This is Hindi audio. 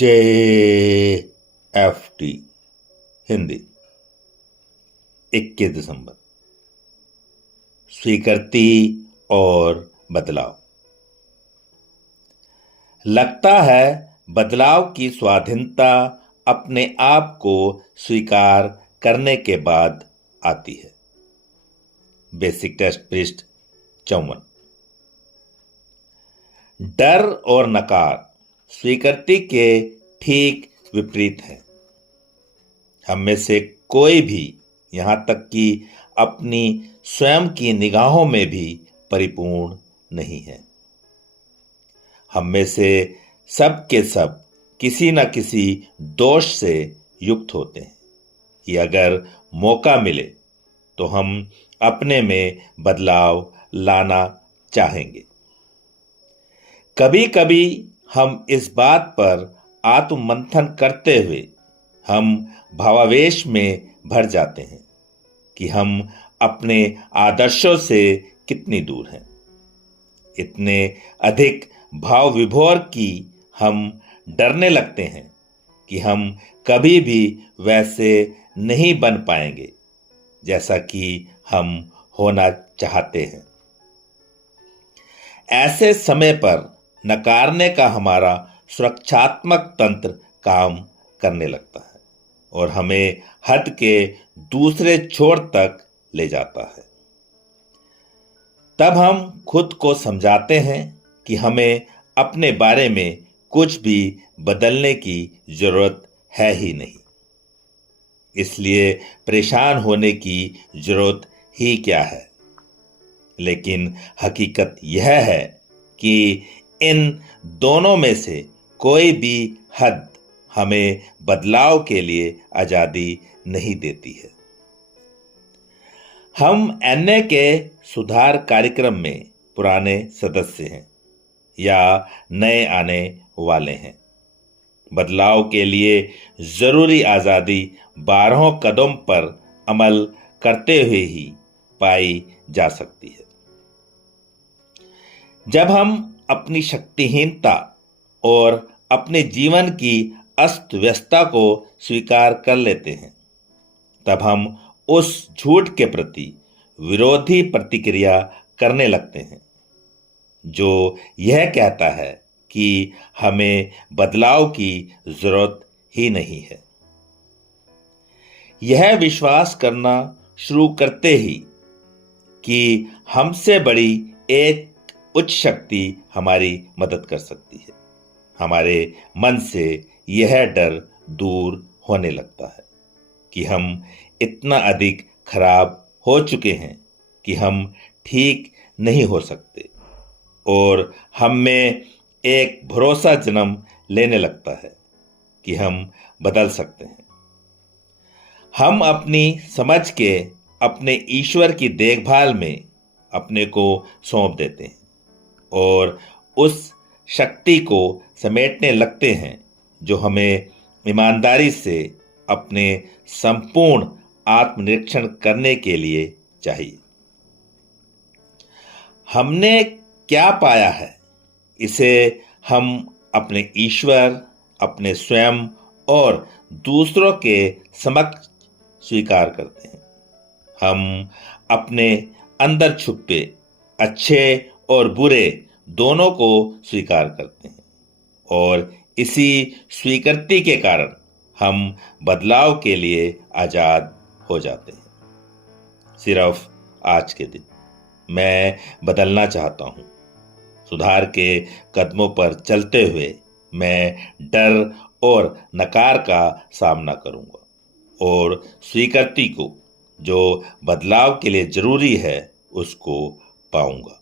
JFT हिंदी 21 दिसंबर। स्वीकृति और बदलाव। लगता है बदलाव की स्वाधीनता अपने आप को स्वीकार करने के बाद आती है। बेसिक टेस्ट पृष्ठ 54। डर और नकार स्वीकृति के ठीक विपरीत है। हम में से कोई भी, यहां तक कि अपनी स्वयं की निगाहों में भी परिपूर्ण नहीं है। हम में से सब के सब किसी न किसी दोष से युक्त होते हैं कि अगर मौका मिले तो हम अपने में बदलाव लाना चाहेंगे। कभी कभी हम इस बात पर आत्ममंथन करते हुए हम भावावेश में भर जाते हैं कि हम अपने आदर्शों से कितनी दूर हैं। इतने अधिक भाव विभोर की हम डरने लगते हैं कि हम कभी भी वैसे नहीं बन पाएंगे जैसा कि हम होना चाहते हैं। ऐसे समय पर नकारने का हमारा सुरक्षात्मक तंत्र काम करने लगता है और हमें हद के दूसरे छोर तक ले जाता है। तब हम खुद को समझाते हैं कि हमें अपने बारे में कुछ भी बदलने की जरूरत है ही नहीं, इसलिए परेशान होने की जरूरत ही क्या है। लेकिन हकीकत यह है कि इन दोनों में से कोई भी हद हमें बदलाव के लिए आजादी नहीं देती है। हम एनए के सुधार कार्यक्रम में पुराने सदस्य हैं या नए आने वाले हैं। बदलाव के लिए जरूरी आजादी 12 कदम पर अमल करते हुए ही पाई जा सकती है। जब हम अपनी शक्तिहीनता और अपने जीवन की अस्त व्यस्तता को स्वीकार कर लेते हैं, तब हम उस झूठ के प्रति विरोधी प्रतिक्रिया करने लगते हैं जो यह कहता है कि हमें बदलाव की जरूरत ही नहीं है। यह विश्वास करना शुरू करते ही कि हमसे बड़ी एक उच्च शक्ति हमारी मदद कर सकती है, हमारे मन से यह डर दूर होने लगता है कि हम इतना अधिक खराब हो चुके हैं कि हम ठीक नहीं हो सकते, और हम में एक भरोसा जन्म लेने लगता है कि हम बदल सकते हैं। हम अपनी समझ के अपने ईश्वर की देखभाल में अपने को सौंप देते हैं और उस शक्ति को समेटने लगते हैं जो हमें ईमानदारी से अपने संपूर्ण आत्मनिरीक्षण करने के लिए चाहिए। हमने क्या पाया है, इसे हम अपने ईश्वर, अपने स्वयं और दूसरों के समक्ष स्वीकार करते हैं। हम अपने अंदर छुपे अच्छे और बुरे दोनों को स्वीकार करते हैं और इसी स्वीकृति के कारण हम बदलाव के लिए आजाद हो जाते हैं। सिर्फ आज के दिन मैं बदलना चाहता हूं। सुधार के कदमों पर चलते हुए मैं डर और नकार का सामना करूंगा और स्वीकृति को, जो बदलाव के लिए जरूरी है, उसको पाऊंगा।